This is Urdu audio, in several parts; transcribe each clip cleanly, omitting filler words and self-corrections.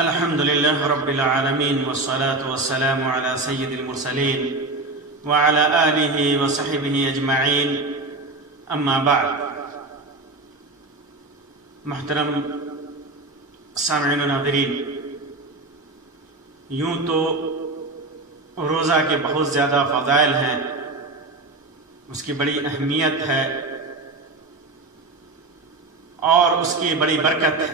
الحمد لله رب العالمين والصلاة والسلام على سيد المرسلين وعلى آله وصحبه أجمعين أما بعد. محترم سامعین و ناظرین، یوں تو روزہ کے بہت زیادہ فضائل ہیں، اس کی بڑی اہمیت ہے اور اس کی بڑی برکت ہے.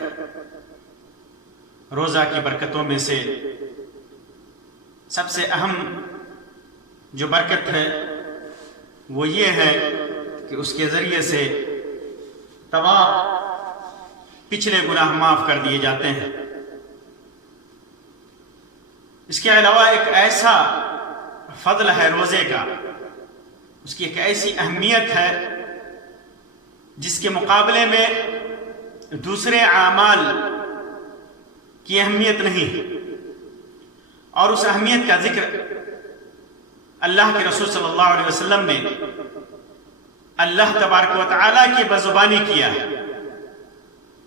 روزہ کی برکتوں میں سے سب سے اہم جو برکت ہے وہ یہ ہے کہ اس کے ذریعے سے تمام پچھلے گناہ معاف کر دیے جاتے ہیں. اس کے علاوہ ایک ایسا فضل ہے روزے کا، اس کی ایک ایسی اہمیت ہے جس کے مقابلے میں دوسرے اعمال کی اہمیت نہیں ہے. اور اس اہمیت کا ذکر اللہ کے رسول صلی اللہ علیہ وسلم نے اللہ تبارک و تعالیٰ کی بزبانی کیا ہے.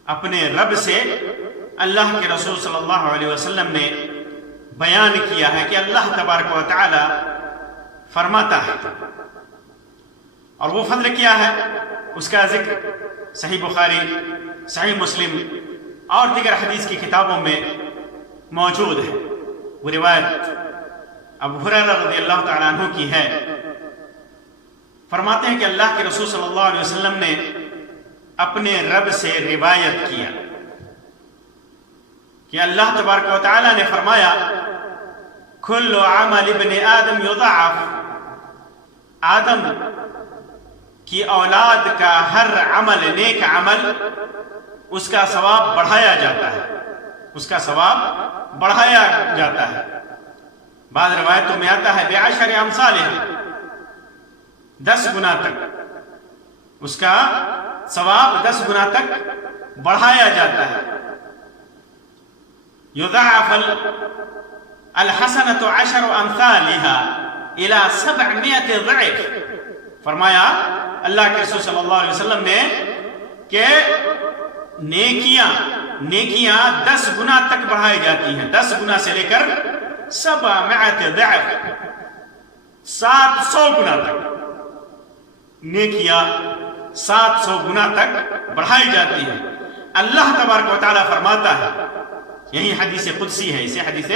اپنے رب سے اللہ کے رسول صلی اللہ علیہ وسلم نے بیان کیا ہے کہ اللہ تبارک و تعالیٰ فرماتا ہے. اور وہ فضل کیا ہے اس کا ذکر صحیح بخاری، صحیح مسلم اور دیگر حدیث کی کتابوں میں موجود ہے. وہ روایت ابو ہریرہ رضی اللہ تعالیٰ عنہ کی ہے. فرماتے ہیں کہ اللہ کے رسول صلی اللہ علیہ وسلم نے اپنے رب سے روایت کیا کہ اللہ تبارک و تعالیٰ نے فرمایا کل عمل ابن آدم یضاعف، آدم کی اولاد کا ہر عمل، نیک عمل، اس کا ثواب بڑھایا جاتا ہے، اس کا ثواب بڑھایا جاتا ہے. بعض روایتوں میں آتا ہے بعشر امثالہ، 10 گنا تک اس کا ثواب 10 گنا تک بڑھایا جاتا ہے. یضاعف الحسنۃ 10 امثالها الى 700 ضعف. فرمایا اللہ کے رسول صلی اللہ علیہ وسلم نے کہ نیکیاں 10 گنا تک بڑھائی جاتی ہیں، 10 گنا سے لے کر 700 ضعف، 700 گنا تک نیکیاں 700 گنا تک بڑھائی جاتی ہیں. اللہ تبارک و تعالیٰ فرماتا ہے، یہی حدیث قدسی ہے، اسے حدیث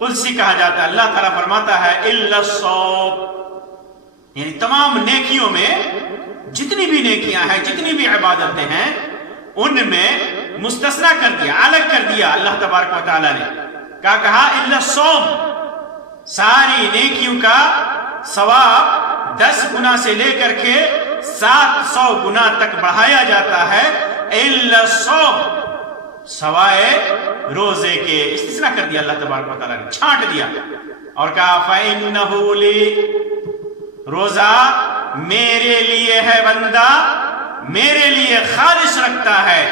قدسی کہا جاتا ہے. اللہ تعالیٰ فرماتا ہے الا الصوم، یعنی تمام نیکیوں میں جتنی بھی نیکیاں ہیں، جتنی بھی عبادتیں ہیں، ان میں مستثنا کر دیا، الگ کر دیا اللہ تبارک و تعالیٰ نے. کہا الا الصوم، ساری نیکیوں کا ثواب 10 گنا سے لے کر کے 700 گنا تک بڑھایا جاتا ہے. الا الصوم، سوائے روزے کے. استثناء کر دیا اللہ تبارک و تعالیٰ نے، چھانٹ دیا اور کہا فَإِنَّهُ لِي، روزہ میرے لیے ہے، بندہ میرے لیے خالص رکھتا ہے.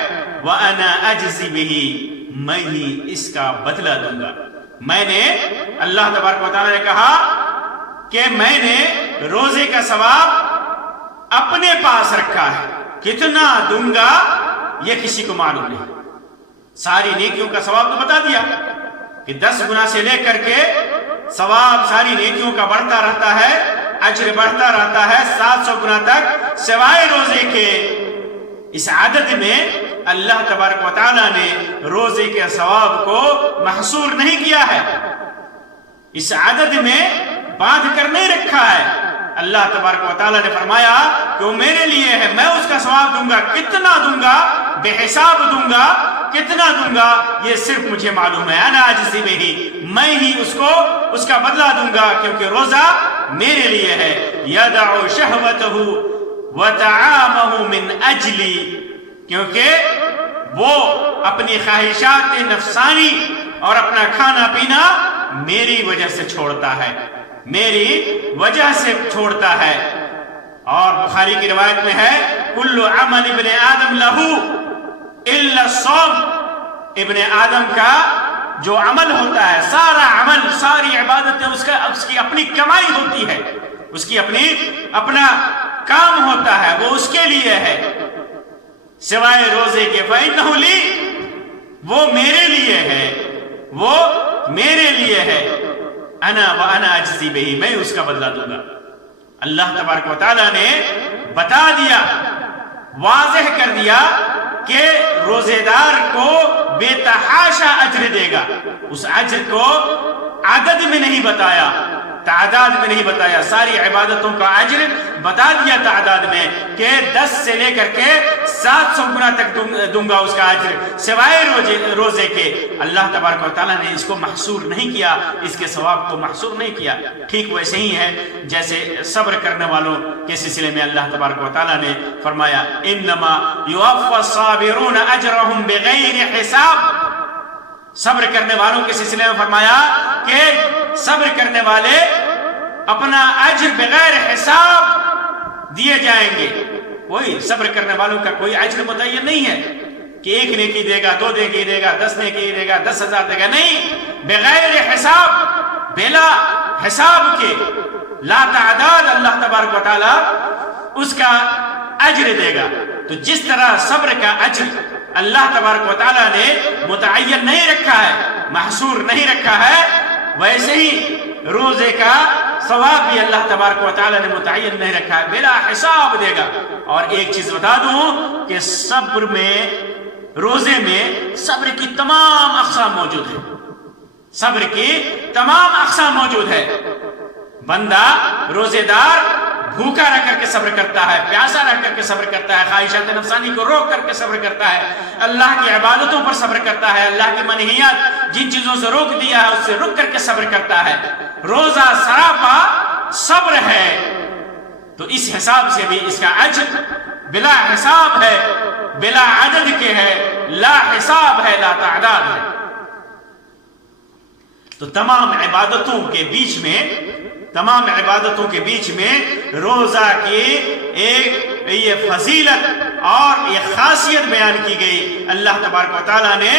وَأَنَا أَجْزِي بِهِ، میں ہی اس کا بدلہ دوں گا. میں نے، اللہ تبارک و تعالیٰ نے کہا کہ میں نے روزے کا ثواب اپنے پاس رکھا ہے، کتنا دوں گا یہ کسی کو معلوم نہیں. ساری نیکیوں کا ثواب تو بتا دیا کہ 10 گنا سے لے کر کے ثواب ساری نیکیوں کا بڑھتا رہتا ہے، اجر بڑھتا رہتا ہے 700 گنا تک، سوائے روزے کے. اس عدد میں اللہ تبارک و تعالیٰ نے روزے کے ثواب کو محصور نہیں کیا ہے، اس عدد میں باندھ کر نہیں رکھا ہے. اللہ تبارک و تعالیٰ نے فرمایا کہ وہ میرے لیے ہے، میں اس کا ثواب دوں گا. کتنا دوں گا؟ بے حساب دوں گا. کتنا دوں گا یہ صرف مجھے معلوم ہے. انا اجزی بہ، میں ہی اس کو اس کا بدلہ دوں گا، کیونکہ روزہ میرے لیے ہے. یدع شہوتہ وطعامہ من اجلی، کیونکہ وہ اپنی خواہشات نفسانی اور اپنا کھانا پینا میری وجہ سے چھوڑتا ہے، میری وجہ سے چھوڑتا ہے. اور بخاری کی روایت میں ہے کل عمل ابن آدم لہو الا الصوم، ابن آدم کا جو عمل ہوتا ہے، سارا عمل، ساری عبادتیں اس کی اپنی کمائی ہوتی ہے، اس کی اپنا کام ہوتا ہے، وہ اس کے لیے ہے، سوائے روزے کے. فَإِنَّهُ لِي، وہ میرے لیے ہے، وہ میرے لیے ہے، انا اجزی بہی، میں اس کا بدلہ دوں گا۔ اللہ تبارک و تعالیٰ نے بتا دیا، واضح کر دیا کہ روزے دار کو بے تحاشا اجر دے گا۔ اس اجر کو عدد میں نہیں بتایا، تعداد میں نہیں بتایا، ساری عبادتوں کا اجر بتا دیا تعداد میں کہ 10 سے لے کر کے 700 گنا تک دوں گا اس کا اجر، سوائے روزے کے۔ اللہ تبارک و تعالیٰ نے اس کو محصور نہیں کیا، اس کے ثواب کو محصور نہیں کیا۔ ٹھیک ویسے ہی ہے جیسے صبر کرنے والوں کے سلسلے میں اللہ تبارک و تعالیٰ نے فرمایا انما یوفی الصابرون اجرهم بغیر حساب۔ صبر کرنے والوں کے سلسلے میں فرمایا کہ صبر کرنے والے اپنا اجر بغیر حساب دیے جائیں گے۔ کوئی صبر کرنے والوں کا کوئی اجر متعین نہیں ہے کہ 1 نیکی دے گا، 2 نیکی دے گا، 10 نیکی دے گا، 10,000 دے گا، نہیں، بغیر حساب، بلا حساب کے، لا تعداد اللہ تبارک و تعالی اس کا اجر دے گا۔ تو جس طرح صبر کا اجر اللہ تبارک و تعالی نے متعین نہیں رکھا ہے، محصور نہیں رکھا ہے، ویسے ہی روزے کا ثواب بھی اللہ تبارک و تعالی نے متعین نہیں رکھا ہے، بلا حساب دے گا۔ اور ایک چیز بتا دوں کہ صبر میں، روزے میں صبر کی تمام اقسام موجود ہے، صبر کی تمام اقسام موجود ہے۔ بندہ روزے دار بھوکا رہ کر کے صبر کرتا ہے، پیاسا رہ کر کے صبر کرتا ہے، خواہشات نفسانی کو روک کر کے صبر کرتا ہے، اللہ کی عبادتوں پر صبر کرتا ہے، اللہ کی منہیات جن چیزوں سے روک دیا ہے اس سے رک کر کے صبر کرتا ہے۔ روزہ سراپا صبر ہے، تو اس حساب سے بھی اس کا اجر بلا حساب ہے، بلا عدد کے ہے، لا حساب ہے، لا تعداد ہے۔ تو تمام عبادتوں کے بیچ میں روزہ کی ایک یہ فضیلت اور یہ خاصیت بیان کی گئی۔ اللہ تبارک و تعالیٰ نے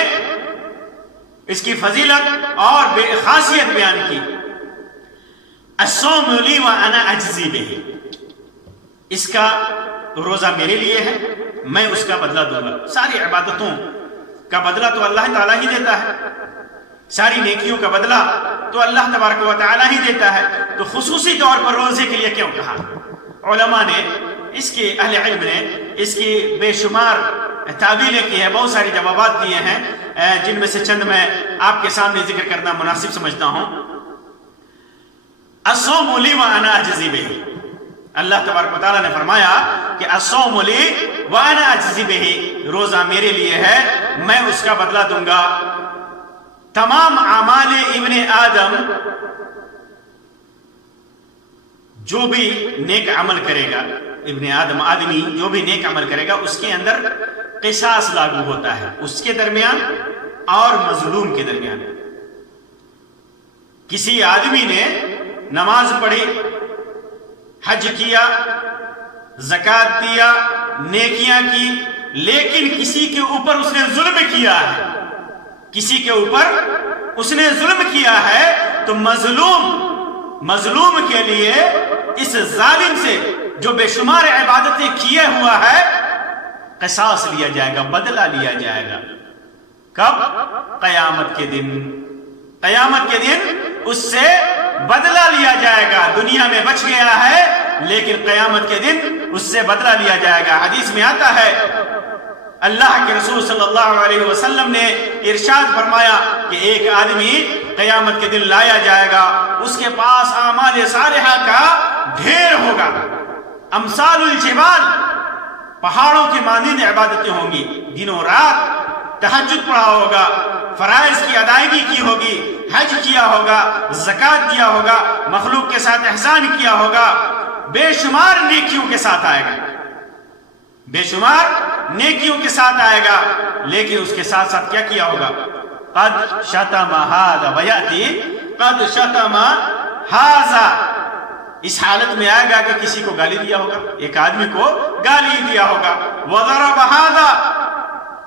اس کی فضیلت اور خاصیت بیان کی۔ الصوم لی وانا اجزی بہ، اس کا روزہ میرے لیے ہے، میں اس کا بدلہ دوں گا۔ ساری عبادتوں کا بدلہ تو اللہ تعالیٰ ہی دیتا ہے، ساری نیکیوں کا بدلہ تو اللہ تبارک و تعالیٰ ہی دیتا ہے، تو خصوصی طور پر روزے کے لیے کیوں کہا؟ علماء نے اس کے، اہل علم نے اس کی بے شمار تعویلیں کی ہیں، بہت ساری جوابات دیے ہیں، جن میں سے چند میں آپ کے سامنے ذکر کرنا مناسب سمجھتا ہوں۔ الصوم لی وانا اجزی بہ، اللہ تبارک و تعالیٰ نے فرمایا کہ الصوم لی وانا اجزی بہ، روزہ میرے لیے ہے، میں اس کا بدلہ دوں گا۔ تمام اعمال ابن آدم، جو بھی نیک عمل کرے گا، ابن آدم آدمی جو بھی نیک عمل کرے گا اس کے اندر قصاص لاگو ہوتا ہے، اس کے درمیان اور مظلوم کے درمیان۔ کسی آدمی نے نماز پڑھی، حج کیا، زکوٰۃ دیا، نیکیاں کی، لیکن کسی کے اوپر اس نے ظلم کیا ہے، کسی کے اوپر اس نے ظلم کیا ہے، تو مظلوم کے لیے اس ظالم سے جو بے شمار عبادتیں کیے ہوا ہے قصاص لیا جائے گا، بدلہ لیا جائے گا۔ کب؟ قیامت کے دن، قیامت کے دن اس سے بدلہ لیا جائے گا۔ دنیا میں بچ گیا ہے لیکن قیامت کے دن اس سے بدلہ لیا جائے گا۔ حدیث میں آتا ہے، اللہ کے رسول صلی اللہ علیہ وسلم نے ارشاد فرمایا کہ ایک آدمی قیامت کے دن لایا جائے گا، اس کے پاس اعمال صالحہ کا ڈھیر ہوگا، امثال الجبال، پہاڑوں کی مانند عبادتیں ہوں گی، دنوں رات تہجد پڑھا ہوگا، فرائض کی ادائیگی کی ہوگی، حج کیا ہوگا، زکوٰۃ دیا ہوگا، مخلوق کے ساتھ احسان کیا ہوگا، بے شمار نیکیوں کے ساتھ آئے گا، بے شمار نیکیوں کے ساتھ آئے گا، لیکن اس کے ساتھ ساتھ کیا کیا ہوگا؟ قد شتم ھذا ویاتی قد شتم ھذا، اس حالت میں آئے گا کہ کسی کو گالی دیا ہوگا، ایک آدمی کو گالی دیا ہوگا، وضرب ھذا،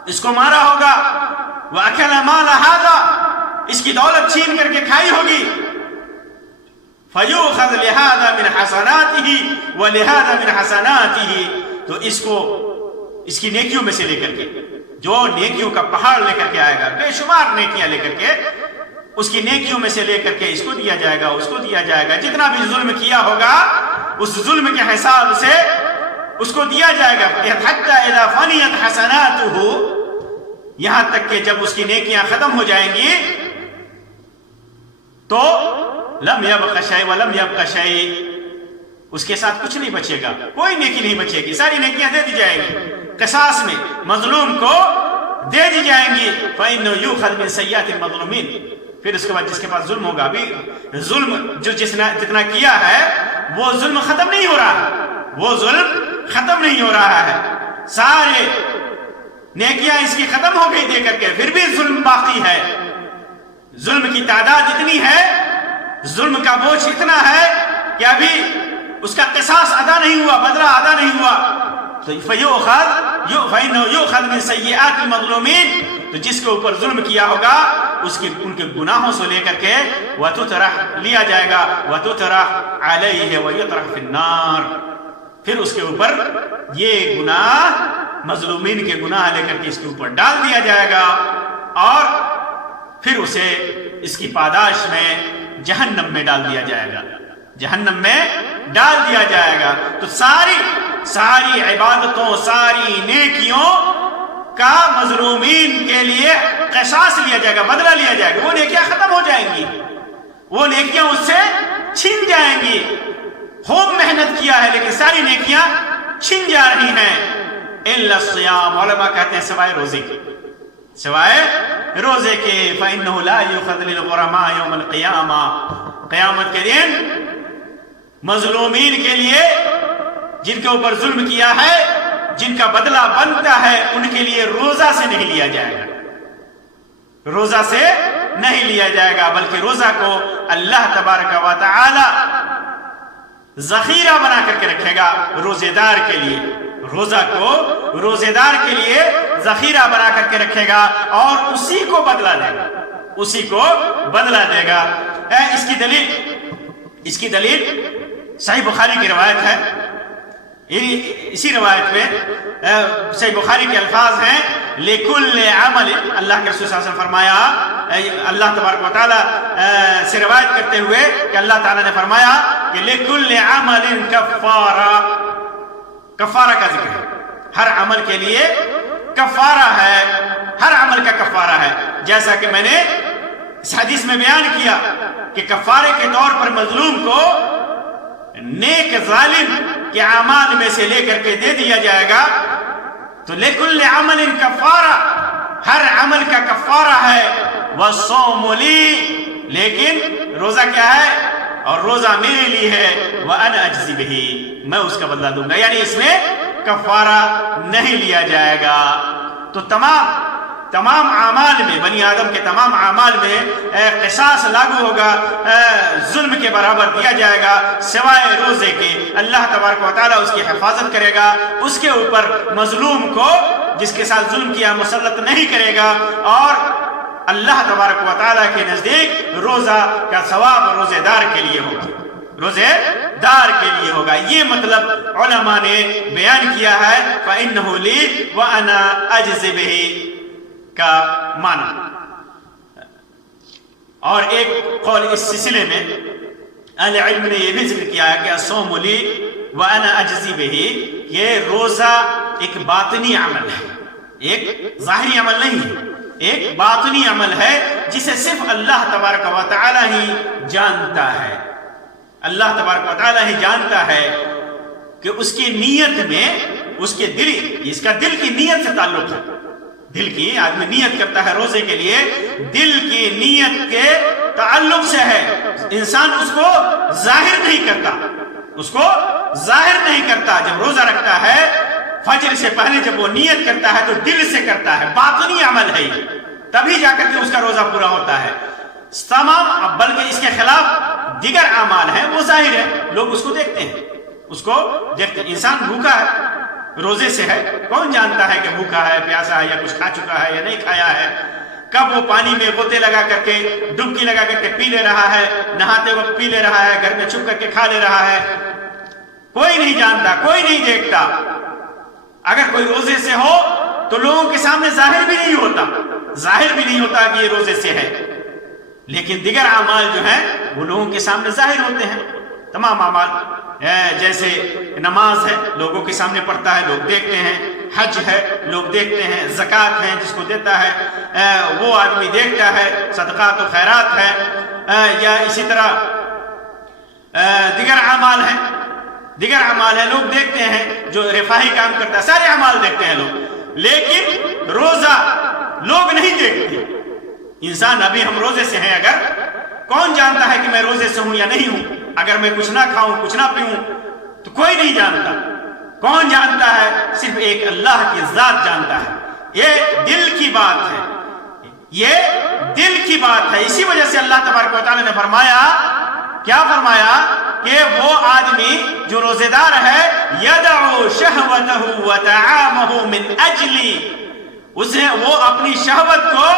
اس کو مارا ہوگا، واکل مال ھذا، اس کی دولت چھین کر کے کھائی ہوگی، فیؤخذ لہذا من حسناتہ ولہذا من حسناتہ، تو اس کو اس کی نیکیوں میں سے لے کر کے جو نیکیوں کا پہاڑ لے کر کے آئے گا، بے شمار نیکیاں لے کر کے، اس کی نیکیوں میں سے لے کر کے اس کو دیا جائے گا، اس کو دیا جائے گا، جتنا بھی ظلم کیا ہوگا اس ظلم کے حساب سے اس کو دیا جائے گا، حتی اذا فنیت حسناتہ، یہاں تک کہ جب اس کی نیکیاں ختم ہو جائیں گی تو لم یبق شیء ولم یبق شیء، اس کے ساتھ کچھ نہیں بچے گا، کوئی نیکی نہیں بچے گی، ساری نیکیاں دے دی جائیں گی، قصاص میں مظلوم کو دے دی جائیں گی، فإنه یؤخذ من سیئات المظلومین، پھر اس کے بعد جس کے پاس ظلم ہوگا، ابھی ظلم جو جتنا کیا ہے وہ ظلم ختم نہیں ہو رہا ہے، وہ ظلم ختم نہیں ہو رہا ہے، سارے نیکیاں اس کی ختم ہو گئی دے کر کے، پھر بھی ظلم باقی ہے، ظلم کی تعداد اتنی ہے، ظلم کا بوجھ اتنا ہے کہ ابھی اس کا قصاص ادا نہیں ہوا، بدلہ ادا نہیں ہوا، تو فَإِنَّهُ يُؤْخَذْ مِنْ سَيِّئَاتِ الْمَظْلُومِينَ، تو جس کے اوپر ظلم کیا ہوگا ان کے گناہوں سے لے کر کے وَتُطْرَحْ لیا جائے گا، وَتُطْرَحْ عَلَيْهِ وَيُطْرَحْ فِي النَّارِ، پھر اس کے اوپر یہ گناہ مظلومین کے گناہ لے کر کے اس کے اوپر ڈال دیا جائے گا، اور پھر اسے اس کی پاداش میں جہنم میں ڈال دیا جائے گا، جہنم میں ڈال دیا جائے گا۔ تو ساری عبادتوں، ساری نیکیوں کا مظلومین کے لیے قصاص لیا جائے گا، بدلہ لیا جائے گا، وہ نیکیاں ختم ہو جائیں گی، وہ نیکیاں اس سے چھن جائیں گی، خوب محنت کیا ہے لیکن ساری نیکیاں چھن جا رہی ہیں، الا الصیام، علماء کہتے ہیں سوائے روزے کے، سوائے روزے کے، فإنه لا يؤخذ للغرماء يوم القیامہ، قیامت کے دن مظلومین کے لیے جن کے اوپر ظلم کیا ہے، جن کا بدلہ بنتا ہے، ان کے لیے روزہ سے نہیں لیا جائے گا، روزہ سے نہیں لیا جائے گا، بلکہ روزہ کو اللہ تبارک و تعالی ذخیرہ بنا کر کے رکھے گا روزے دار کے لیے، روزہ کو روزے دار کے لیے ذخیرہ بنا کر کے رکھے گا اور اسی کو بدلہ دے گا، اسی کو بدلہ دے گا۔ اس کی دلیل صحیح بخاری کی روایت ہے، اسی روایت میں صحیح بخاری کے الفاظ ہیں، لِكُلِّ عَمَلٍ، اللہ کے رسول صلی اللہ علیہ وسلم فرمایا، اللہ تبارک و تعالیٰ سے روایت کرتے ہوئے کہ اللہ تعالیٰ نے فرمایا کہ لِكُلِّ عَمَلٍ کفارہ، کفارہ کا ذکر ہے، ہر عمل کے لیے کفارہ ہے، ہر عمل کا کفارہ ہے، جیسا کہ میں نے اس حدیث میں بیان کیا کہ کفارے کے طور پر مظلوم کو نیک ظالم کے اعمال میں سے لے کر کے دے دیا جائے گا، تو لِكُلِّ عَمَلٍ کفارہ، ہر عمل کا کفارہ ہے، وَالصَّوْمُ لِي، لیکن روزہ کیا ہے؟ اور روزہ میرے لیے ہے، وَأَنَا أَجْزِي بِهِ، میں اس کا بدلہ دوں گا، یعنی اس میں کفارہ نہیں لیا جائے گا۔ تو تمام اعمال میں، بنی آدم کے تمام اعمال میں قصاص لاگو ہوگا، ظلم کے برابر دیا جائے گا، سوائے روزے کے، اللہ تبارک و تعالیٰ اس کی حفاظت کرے گا، اس کے اوپر مظلوم کو جس کے ساتھ ظلم کیا مسلط نہیں کرے گا، اور اللہ تبارک و تعالیٰ کے نزدیک روزہ کا ثواب روزے دار کے لیے ہوگا، روزے دار کے لیے ہوگا۔ یہ مطلب علماء نے بیان کیا ہے، فَإِنَّهُ لِي وَأَنَا أَجْزِي بِهِ کا معنی۔ اور ایک قول اس سلسلے میں اہل علم نے یہ بھی ذکر کیا ہے کہ الصوم لی وانا اجزی بہ، یہ روزہ ایک باطنی عمل ہے، ایک ظاہری عمل نہیں ہے، ایک باطنی عمل ہے جسے صرف اللہ تبارک و تعالی ہی جانتا ہے، اللہ تبارک و تعالی ہی جانتا ہے کہ اس کی نیت میں، اس کے اس کا دل کی نیت سے تعلق ہے، دل کی، آدمی نیت کرتا ہے روزے کے لیے، دل کی نیت کے تعلق سے ہے، انسان اس کو ظاہر نہیں کرتا، اس کو ظاہر نہیں کرتا، جب روزہ رکھتا ہے فجر سے پہلے جب وہ نیت کرتا ہے تو دل سے کرتا ہے، باطنی عمل ہے، تبھی جا کر کے اس کا روزہ پورا ہوتا ہے۔ تمام، بلکہ اس کے خلاف دیگر اعمال ہیں وہ ظاہر ہے، لوگ اس کو دیکھتے ہیں، اس کو دیکھتے ہیں، انسان بھوکا ہے، روزے سے ہے، کون جانتا ہے کہ بھوکا ہے، پیاسا ہے، یا کچھ کھا چکا ہے یا نہیں کھایا ہے، کب وہ پانی میں غوطے لگا کر کے، ڈبکی لگا کر کے پی لے رہا ہے، نہاتے وقت پی لے رہا ہے، گھر میں چھپ کر کے کھا لے رہا ہے، کوئی نہیں جانتا، کوئی نہیں دیکھتا۔ اگر کوئی روزے سے ہو تو لوگوں کے سامنے ظاہر بھی نہیں ہوتا کہ یہ روزے سے ہے، لیکن دیگر اعمال جو ہیں وہ لوگوں کے سامنے ظاہر ہوتے ہیں۔ تمام اعمال جیسے نماز ہے، لوگوں کے سامنے پڑھتا ہے، لوگ دیکھتے ہیں، حج ہے، لوگ دیکھتے ہیں، زکوٰۃ ہے جس کو دیتا ہے وہ آدمی دیکھتا ہے، صدقات و خیرات ہے، یا اسی طرح دیگر اعمال ہیں لوگ دیکھتے ہیں، جو رفاہی کام کرتا ہے، سارے اعمال دیکھتے ہیں لوگ، لیکن روزہ لوگ نہیں دیکھتے۔ انسان ابھی ہم روزے سے ہیں، اگر کون جانتا ہے کہ میں روزے سے ہوں یا نہیں ہوں؟ اگر میں کچھ نہ کھاؤں کچھ نہ پیوں تو کوئی نہیں جانتا۔ کون جانتا ہے؟ صرف ایک اللہ کی ذات جانتا ہے۔ یہ دل کی بات ہے، اسی وجہ سے اللہ تبارک و تعالی نے فرمایا، کیا فرمایا؟ کہ وہ آدمی جو روزے دار ہے، یدعو شہوتہ وطعامہ من اجلی، وہ اپنی شہوت کو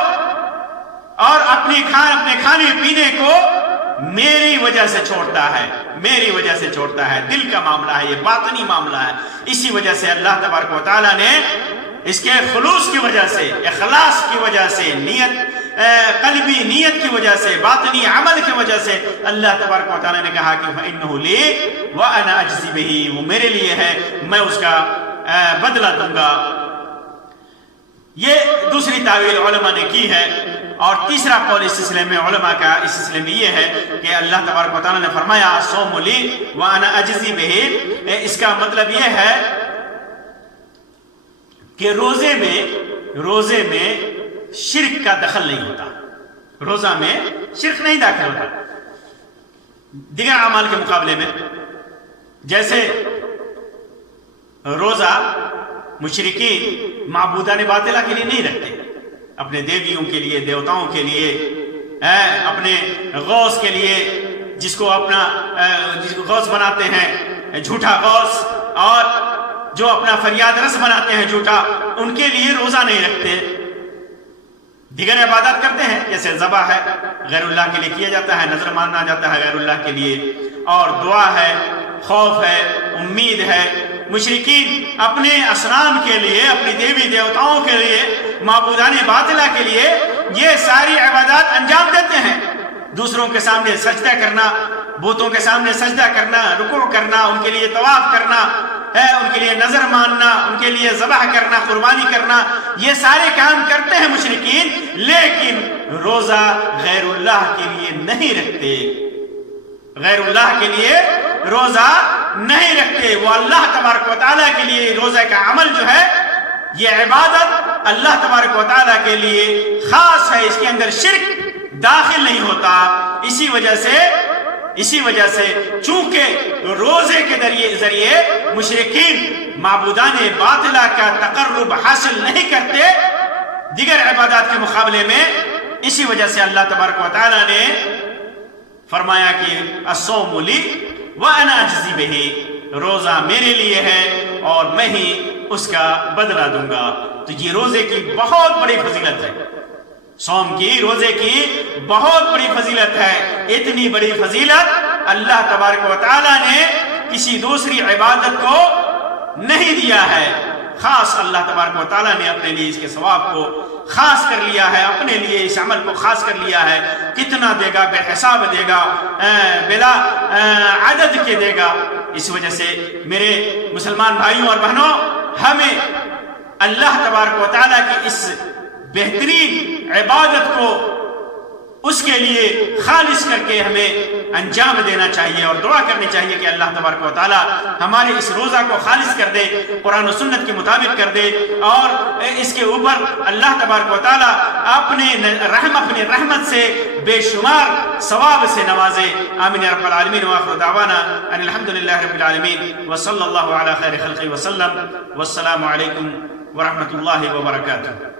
اور اپنے کھانے پینے کو میری وجہ سے چھوڑتا ہے۔ دل کا معاملہ ہے، یہ باطنی معاملہ ہے۔ اسی وجہ سے اللہ تبارک و تعالیٰ نے اس کے خلوص کی وجہ سے، اخلاص کی وجہ سے، قلبی نیت کی وجہ سے، باطنی عمل کی وجہ سے اللہ تبارک و تعالیٰ نے کہا کہ فَإِنَّهُ لِي وَأَنَا أَجْزِي بِهِ، وہ میرے لیے ہے، میں اس کا بدلہ دوں گا۔ یہ دوسری تعویل علماء نے کی ہے، اور تیسرا قول اس سلسلے میں علماء کا اس سلسلے میں یہ ہے کہ اللہ تبارک و تعالیٰ نے فرمایا الصوم لی وانا اجزی بہ، اس کا مطلب یہ ہے کہ روزے میں شرک کا دخل نہیں ہوتا، روزہ میں شرک نہیں داخل ہوتا دیگر اعمال کے مقابلے میں۔ جیسے روزہ مشرکین معبودان باطلہ کے لیے نہیں رکھتے، اپنے دیویوں کے لیے، دیوتاؤں کے لیے، اپنے غوث کے لیے، جس کو غوث بناتے ہیں، جھوٹا غوث، اور جو اپنا فریاد رس بناتے ہیں جھوٹا، ان کے لیے روزہ نہیں رکھتے۔ دیگر عبادات کرتے ہیں، جیسے ذبح ہے غیر اللہ کے لیے کیا جاتا ہے، نظر مانا جاتا ہے غیر اللہ کے لیے، اور دعا ہے، خوف ہے، امید ہے۔ مشرکین اپنے اصنام کے لیے، اپنی دیوی دیوتاؤں کے لیے، معبودان باطلہ کے لیے یہ ساری عبادات انجام دیتے ہیں۔ دوسروں کے سامنے سجدہ کرنا، بتوں کے سامنے سجدہ کرنا، رکوع کرنا، ان کے لیے طواف کرنا ہے، ان کے لیے نظر ماننا، ان کے لیے ذبح کرنا، قربانی کرنا، یہ سارے کام کرتے ہیں مشرکین، لیکن روزہ غیر اللہ کے لیے نہیں رکھتے، غیر اللہ کے لیے روزہ نہیں رکھتے۔ وہ اللہ تبارک و تعالیٰ کے لیے روزہ کا عمل جو ہے، یہ عبادت اللہ تبارک و تعالیٰ کے لیے خاص ہے، اس کے اندر شرک داخل نہیں ہوتا۔ اسی وجہ سے چونکہ روزے کے ذریعے مشرکین معبودان باطلہ کا تقرب حاصل نہیں کرتے دیگر عبادات کے مقابلے میں، اسی وجہ سے اللہ تبارک و تعالیٰ نے فرمایا کہ الصوم لی وانا اجزی بہ، روزہ میرے لیے ہے اور میں ہی اس کا بدلہ دوں گا۔ تو یہ روزے کی بہت بڑی فضیلت ہے، صوم کی، روزے کی بہت بڑی فضیلت ہے۔ اتنی بڑی فضیلت اللہ تبارک و تعالیٰ نے کسی دوسری عبادت کو نہیں دیا ہے، خاص اللہ تبارک و تعالیٰ نے اپنے لیے اس کے ثواب کو خاص کر لیا ہے، اپنے لیے اس عمل کو خاص کر لیا ہے۔ کتنا دے گا؟ بے حساب دے گا، بلا عدد کے دے گا۔ اس وجہ سے میرے مسلمان بھائیوں اور بہنوں، ہمیں اللہ تبارک و تعالیٰ کی اس بہترین عبادت کو اس کے لیے خالص کر کے ہمیں انجام دینا چاہیے اور دعا کرنی چاہیے کہ اللہ تبارک و تعالیٰ ہمارے اس روزہ کو خالص کر دے، قرآن و سنت کے مطابق کر دے، اور اس کے اوپر اللہ تبارک و تعالیٰ اپنی رحمت سے بے شمار ثواب سے نوازے۔ آمین یا رب العالمین، وآخر دعوانا ان الحمدللہ رب العالمین، وصلی اللہ علی خیر خلقہ وسلم، والسلام علیکم ورحمۃ اللہ وبرکاتہ۔